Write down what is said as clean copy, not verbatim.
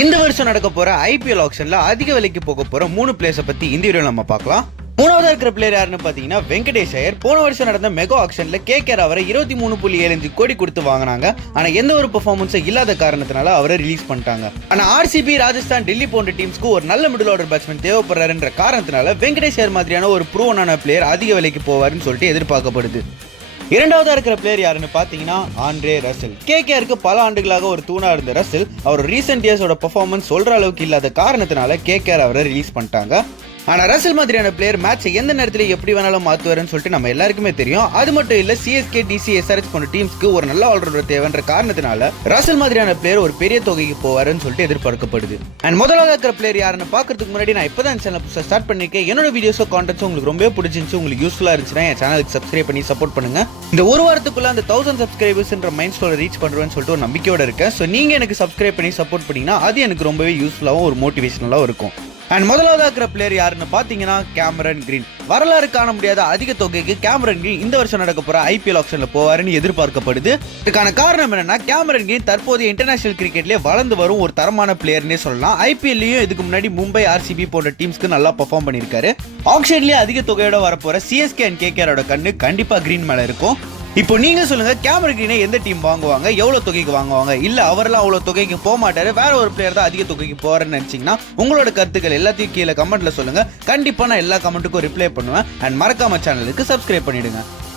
இந்த வருஷம் நடக்க போற ஐபிஎல் ஆக்ஷன்ல அதிக விலைக்கு போக போற 3 பிளேயர்ஸை பத்தி இந்த வீடியோல நம்ம பார்க்கலாம். மூணாவதா இருக்கிற பிளேயர் யாருன்னு பாத்தீங்கன்னா வெங்கடேஷ் ஐயர். போன வருஷம் நடந்த மெகா ஆக்ஷன்ல கேகேஆர் அவரை 23.75 கோடி கொடுத்து வாங்கினாங்க. ஆனா எந்த ஒரு பெர்ஃபார்மன்ஸும் இல்லாத காரணத்தினால அவரை ரிலீஸ் பண்ணிட்டாங்க. ஆனா ஆர்சிபி, ராஜஸ்தான், டெல்லி போன்ற டீம்ஸ்க்கு ஒரு நல்ல மிடில் ஆர்டர் பேட்ஸ்மேன் தேவைப்படுறாருன்ற காரணத்தினால வெங்கடேஷ் ஐயர் மாதிரியான ஒரு ப்ரூவனான பிளேயர் அதிக விலைக்கு போவாருன்னு சொல்லிட்டு எதிர்பார்க்கப்படுது. இரண்டாவதா இருக்கிற பிளேயர் யாருன்னு பாத்தீங்கன்னா ஆண்ட்ரே ரசல். கேகேஆருக்கு பல ஆண்டுகளாக ஒரு தூணா இருந்த ரசல் அவர் ரீசெண்ட் இயர்ஸோட பெர்ஃபார்மன்ஸ் சொல்ற அளவுக்கு இல்லாத காரணத்தினால கேகேஆர் அவரை ரிலீஸ் பண்ணிட்டாங்க. ஆனா ரசல் மாதிரியான பிளேயர் மேட்சை எந்த நேரத்துல எப்படி வேணாலும் மாத்துவாருன்னு சொல்லிட்டு நம்ம எல்லாருக்குமே தெரியும். அது மட்டும் இல்ல, சிஎஸ்கே, டிசி, எஸ்ஆர்எச் போன்ற டீம்ஸ்க்கு ஒரு நல்ல ஆல்ரவுண்டர் தேவைன்ற காரணத்தினால ரசல் மாதிரியான பிளேயர் ஒரு பெரிய தொகைக்கு போவாருன்னு சொல்லிட்டு எதிர்பார்க்கப்படுது. அண்ட் முதலாவது இருக்கிற பிளேயர் யாருன்னு பாக்கிறதுக்கு முன்னாடி நான் இப்பதான் சேனல் புதுசா ஸ்டார்ட் பண்ணிருக்கேன். என்னோட வீடியோஸோ கான்டென்ட்ஸ் உங்களுக்கு ரொம்ப பிடிச்சிருந்துச்சு, உங்களுக்கு யூஸ்ஃபுல்லா இருந்துச்சுன்னா என் சேனலுக்கு சப்ஸ்கிரைப் பண்ணி சப்போர்ட் பண்ணுங்க. இந்த ஒரு வாரத்துக்குள்ள அந்த 1000 சப்ஸ்கிரைபர்ஸ்ன்ற மைண்ட் ஸ்டோரை ரீச் பண்றேன்னு சொல்லிட்டு ஒரு நம்பிக்கையோட இருக்கேன். ஸோ நீங்க எனக்கு சப்ஸ்கிரைப் பண்ணி சப்போர்ட் பண்ணீங்கன்னா அது எனக்கு ரொம்பவே யூஸ்ஃபுல்லாகவும் ஒரு மோட்டிவேஷனலாகவும் இருக்கும். அண்ட் முதலாவது இருக்கிற பிளேயர் யாருன்னு பாத்தீங்கன்னா கேமரன் கிரீன். வரலாறு காண முடியாத அதிக தொகைக்கு கேமரன் கிரீன் இந்த வருஷம் நடக்க போற ஐபிஎல் ஆக்ஷன்ல போவாருன்னு எதிர்பார்க்கப்படுது. இதுக்கான காரணம் என்னன்னா, கேமரன் கிரீன் தற்போதைய இன்டர்நேஷனல் கிரிக்கெட்லயே வளர்ந்து வரும் ஒரு தரமான பிளேயர்னே சொல்லலாம். ஐபிஎல்லையும் இதுக்கு முன்னாடி மும்பை, ஆர்சிபி போன்ற டீம்ஸ்க்கு நல்லா பெர்ஃபார்ம் பண்ணிருக்காரு. ஆக்ஷன்லயே அதிக தொகையோட வரப்போற சிஎஸ்கே அண்ட் கேகேஆரோட கண்ணு கண்டிப்பா கிரீன் மேல இருக்கும். இப்போ நீங்க சொல்லுங்க, கேமரன் கிரீனை எந்த டீம் வாங்குவாங்க, எவ்வளவு தொகைக்கு வாங்குவாங்க? இல்ல அவரெல்லாம் அவ்வளவு தொகைக்கு போக மாட்டாரு, வேற ஒரு பிளேயர் தான் அதிக தொகைக்கு போறாருன்னு நினைச்சீங்கன்னா உங்களோட கருத்துக்கள் எல்லாத்தையும் கீழே கமெண்ட்ல சொல்லுங்க. கண்டிப்பா நான் எல்லா கமெண்ட்டுக்கும் ரிப்ளை பண்ணுவேன். அண்ட் மறக்காம சேனலுக்கு சப்ஸ்கிரைப் பண்ணிடுங்க.